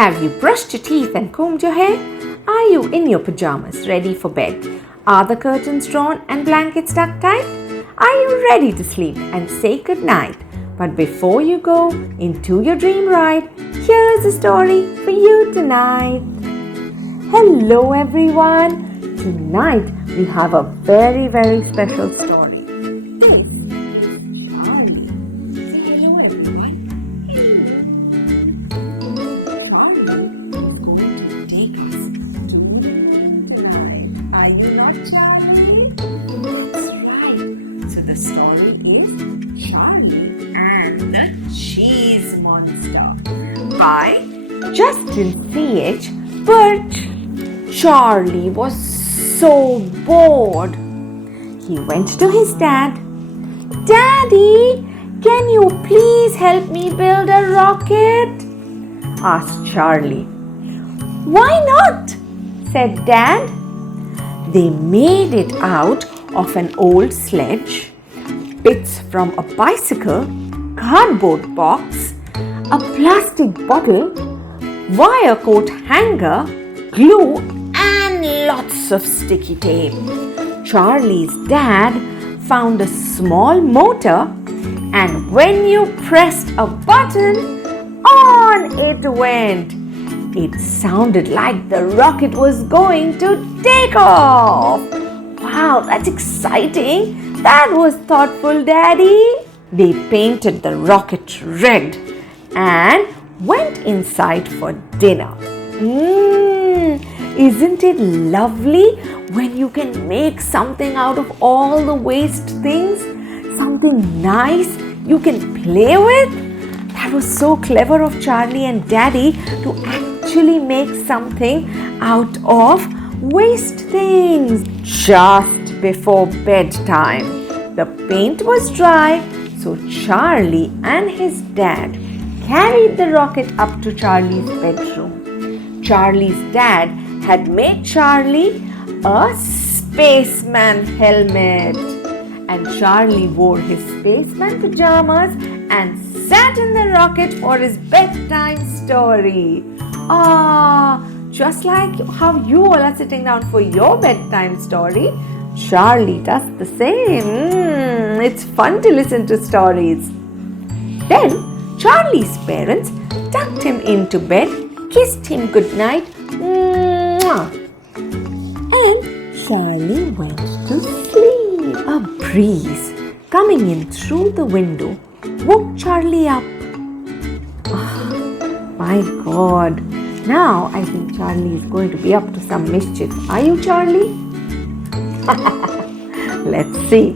Have you brushed your teeth and combed your hair? Are you in your pajamas ready for bed? Are the curtains drawn and blankets tucked tight? Are you ready to sleep and say goodnight? But before you go into your dream ride, here's a story for you tonight. Hello everyone. Tonight we have a very, very special story. This is Charlie. Hello everyone. Charlie is going to take us to tonight. Are you not Charlie? That's right. So the story is Charlie and the Cheese Monster by Justin C.H. Birch. Charlie was so bored. He went to his dad. "Daddy, can you please help me build a rocket?" asked Charlie. "Why not?" said Dad. They made it out of an old sledge, bits from a bicycle, cardboard box, a plastic bottle, wire coat hanger, glue, and lots of sticky tape. Charlie's dad found a small motor, and when you pressed a button, on it went. It sounded like the rocket was going to take off. Wow, that's exciting. That was thoughtful, Daddy. They painted the rocket red and went inside for dinner. Isn't it lovely when you can make something out of all the waste things? Something nice you can play with? That was so clever of Charlie and Daddy to actually make something out of waste things. Just before bedtime, the paint was dry, so Charlie and his dad carried the rocket up to Charlie's bedroom. Charlie's dad had made Charlie a spaceman helmet, and Charlie wore his spaceman pajamas and sat in the rocket for his bedtime story. Just like how you all are sitting down for your bedtime story, Charlie does the same. It's fun to listen to stories. Then Charlie's parents tucked him into bed, kissed him goodnight, and Charlie went to sleep. A breeze coming in through the window woke Charlie up. My God, now I think Charlie is going to be up to some mischief. Are you, Charlie? Let's see.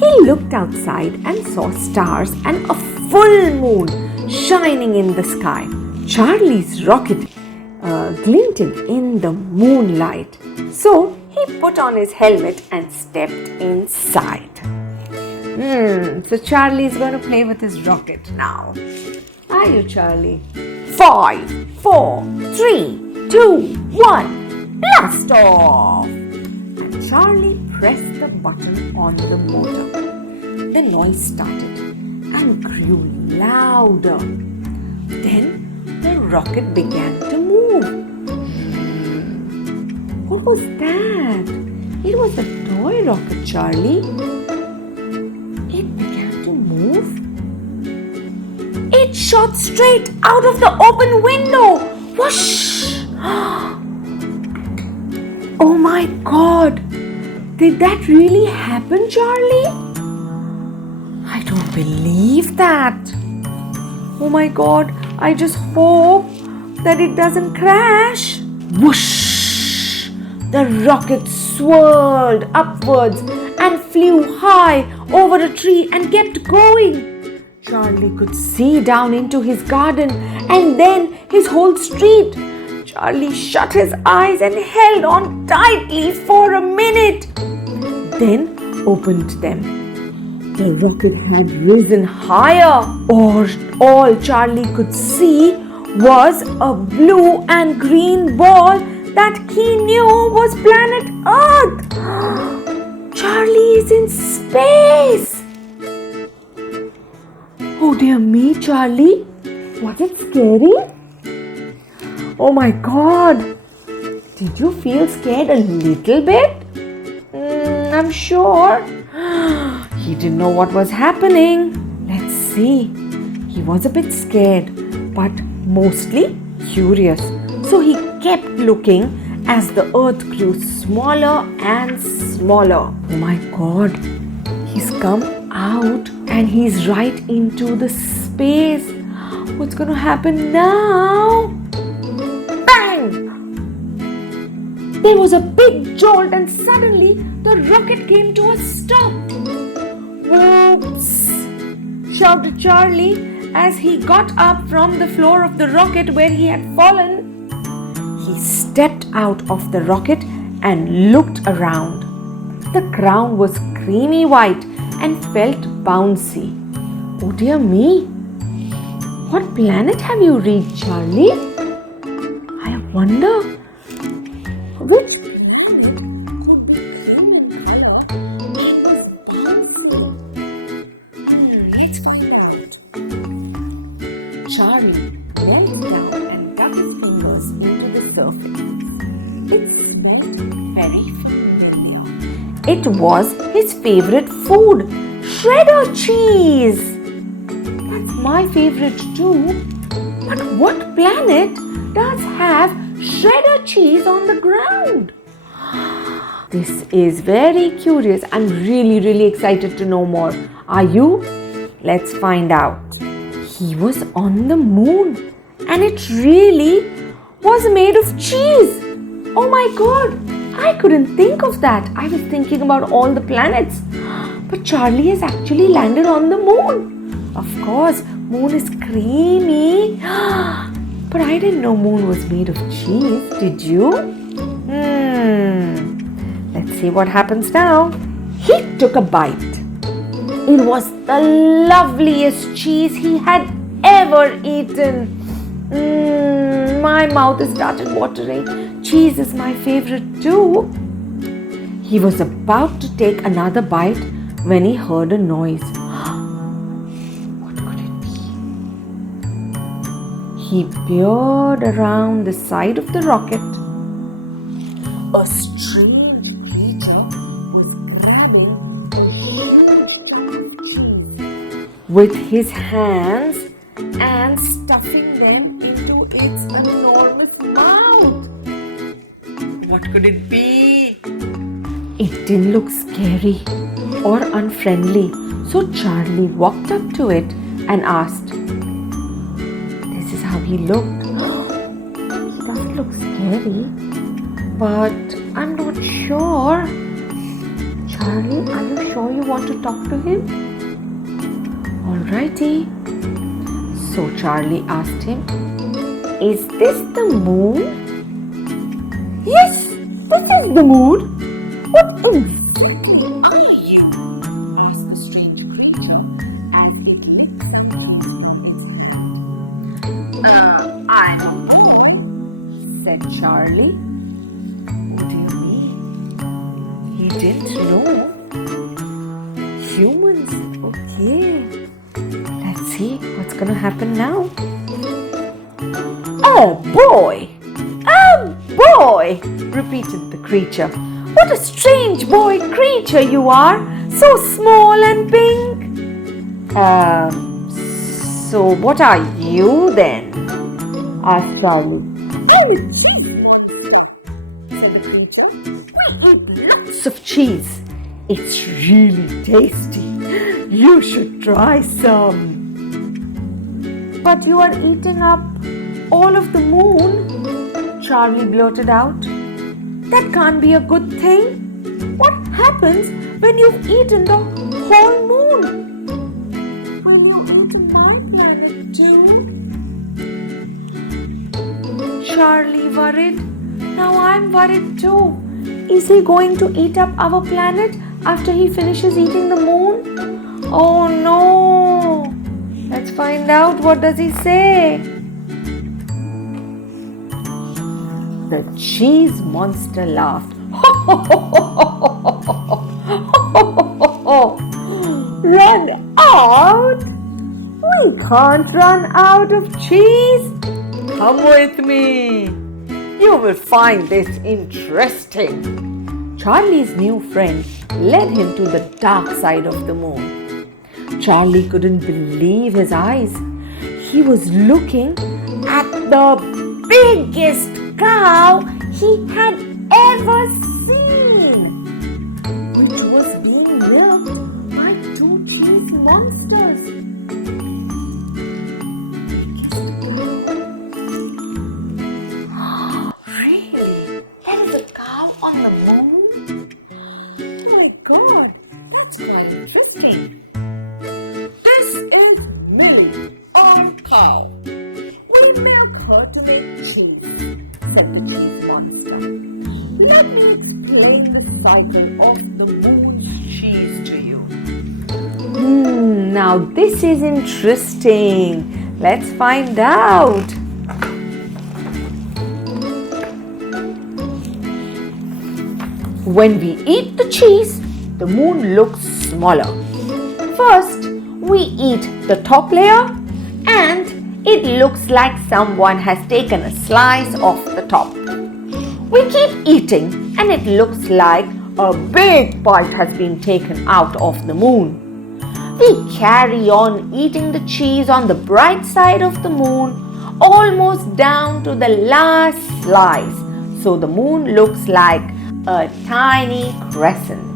He looked outside and saw stars and a full moon shining in the sky. Charlie's rocket glinted in the moonlight. So he put on his helmet and stepped inside. So Charlie is going to play with his rocket now. Are you, Charlie? 5, 4, 3, 2, 1, blast off! And Charlie pressed the button on the motor. The noise started and grew louder. Then the rocket began to move. What was that? It was a toy rocket, Charlie. It began to move. It shot straight out of the open window. Whoosh! Oh my God! Did that really happen, Charlie? I don't believe that. Oh my God! I just hope that it doesn't crash. Whoosh! The rocket swirled upwards and flew high over a tree and kept going. Charlie could see down into his garden and then his whole street. Charlie shut his eyes and held on tightly for a minute, then opened them. The rocket had risen higher. All Charlie could see was a blue and green ball that he knew was planet Earth. Charlie is in space. Oh dear me, Charlie. Was it scary? Oh my God! Did you feel scared a little bit? I'm sure. He didn't know what was happening. Let's see. He was a bit scared, but mostly curious. So he kept looking as the earth grew smaller and smaller. Oh my God. He's come out and he's right into the space. What's going to happen now? Bang! There was a big jolt and suddenly the rocket came to a stop. Whoops! Shouted Charlie as he got up from the floor of the rocket where he had fallen. He stepped out of the rocket and looked around. The ground was creamy white and felt bouncy. Oh dear me! What planet have you reached, Charlie? I wonder which Charlie knelt down and dug his fingers into the surface. It smelled very familiar. It was his favorite food, shredder cheese. That's my favorite too. But what planet does have shredder cheese on the ground? This is very curious. I'm really excited to know more. Are you? Let's find out. He was on the moon and it really was made of cheese. Oh my God, I couldn't think of that. I was thinking about all the planets. But Charlie has actually landed on the moon. Of course, moon is creamy. But I didn't know moon was made of cheese. Did you? Let's see what happens now. He took a bite. It was the loveliest cheese he had ever eaten. My mouth has started watering. Cheese is my favorite too. He was about to take another bite when he heard a noise. What could it be? He peered around the side of the rocket. A strange creature was grabbing with his hands and stuffing them into its enormous mouth. What could it be? It didn't look scary or unfriendly, so Charlie walked up to it and asked. This is how he looked. He doesn't look scary, but I'm not sure. Charlie, are you sure you want to talk to him? Alrighty. So Charlie asked him, is this the moon? Yes, this is the moon. What are you? Asked the strange creature as it licked I don't know, said Charlie. What do you mean? He didn't know. Humans, okay. Let's see what's gonna happen now. Oh boy! Oh boy! Repeated the creature. What a strange boy creature you are! So small and pink! So what are you then? Asked Charlie. Said the creature. We eat lots of cheese. It's really tasty. You should try some. But you are eating up all of the moon, Charlie blurted out. That can't be a good thing. What happens when you've eaten the whole moon? Will you eat my planet too? Charlie worried. Now I'm worried too. Is he going to eat up our planet after he finishes eating the moon? Oh no! Let's find out. What does he say? The cheese monster laughed. Run out? We can't run out of cheese. Come with me. You will find this interesting. Charlie's new friend led him to the dark side of the moon. Charlie couldn't believe his eyes. He was looking at the biggest cow he had ever seen, which was being milked by two cheese monsters. Really? There is a cow on the moon? Oh my God, that's quite interesting. This is Millie, our cow. We milk her to make cheese, said the cheese monster. Let me explain the cycle of the moon's cheese to you. Now this is interesting. Let's find out. When we eat the cheese, the moon looks smaller. First, we eat the top layer and it looks like someone has taken a slice off the top. We keep eating and it looks like a big bite has been taken out of the moon. We carry on eating the cheese on the bright side of the moon almost down to the last slice, so the moon looks like a tiny crescent.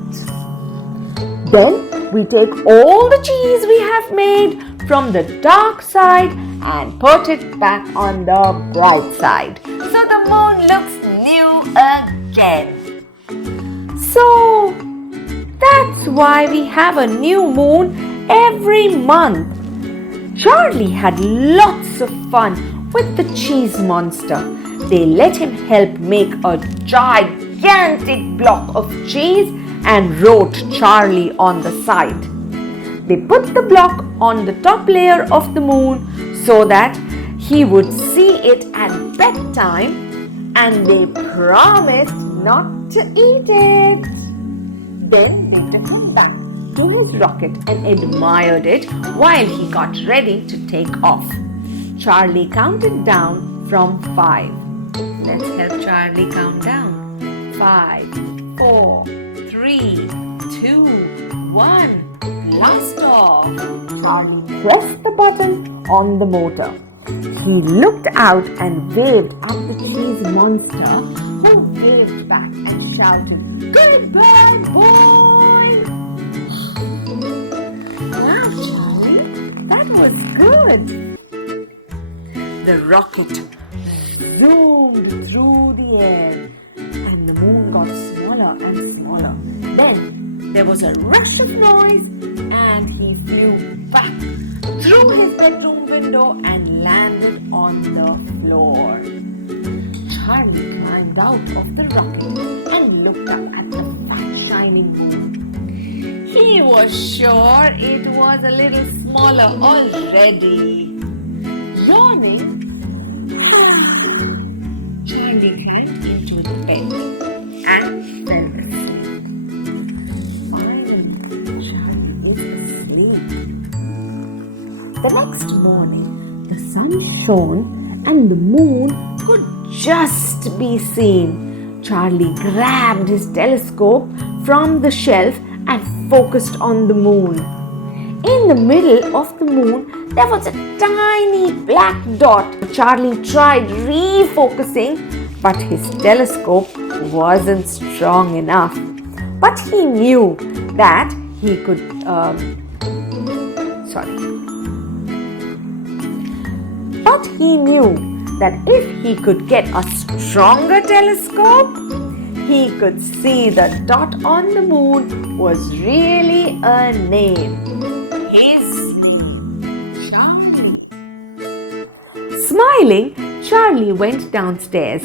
Then we take all the cheese we have made from the dark side and put it back on the bright side, so the moon looks new again. So that's why we have a new moon every month. Charlie had lots of fun with the cheese monster. They let him help make a gigantic block of cheese and wrote Charlie on the side. They put the block on the top layer of the moon so that he would see it at bedtime, and they promised not to eat it. Then they took him back to his rocket and admired it while he got ready to take off. Charlie counted down from 5. Let's help Charlie count down. 5, 4, 3, 2, 1. Blast off! Charlie pressed the button on the motor. He looked out and waved at the cheese monster, who waved back and shouted, "Goodbye, boy!" Wow, Charlie, that was good. The rocket zoomed through the air and the moon got smaller and smaller. Then there was a rush of noise and he flew back through his bedroom window and landed on the floor. Charlie climbed out of the rocket and looked up at the fat shining moon. He was sure it was a little smaller already. Yawning, Charlie went into the bed and fell asleep. Finally, Charlie is asleep. The next morning, the sun shone and the moon could just be seen. Charlie grabbed his telescope from the shelf and focused on the moon. In the middle of the moon, there was a tiny black dot. Charlie tried refocusing, but his telescope wasn't strong enough. But he knew that he could, But he knew that if he could get a stronger telescope, he could see the dot on the moon was really a name. His name, Charlie. Smiling, Charlie went downstairs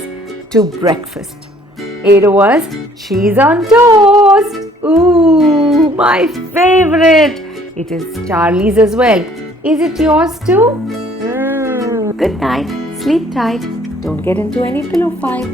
to breakfast. It was cheese on toast. Ooh, my favorite. It is Charlie's as well. Is it yours too? Good night. Sleep tight. Don't get into any pillow fight.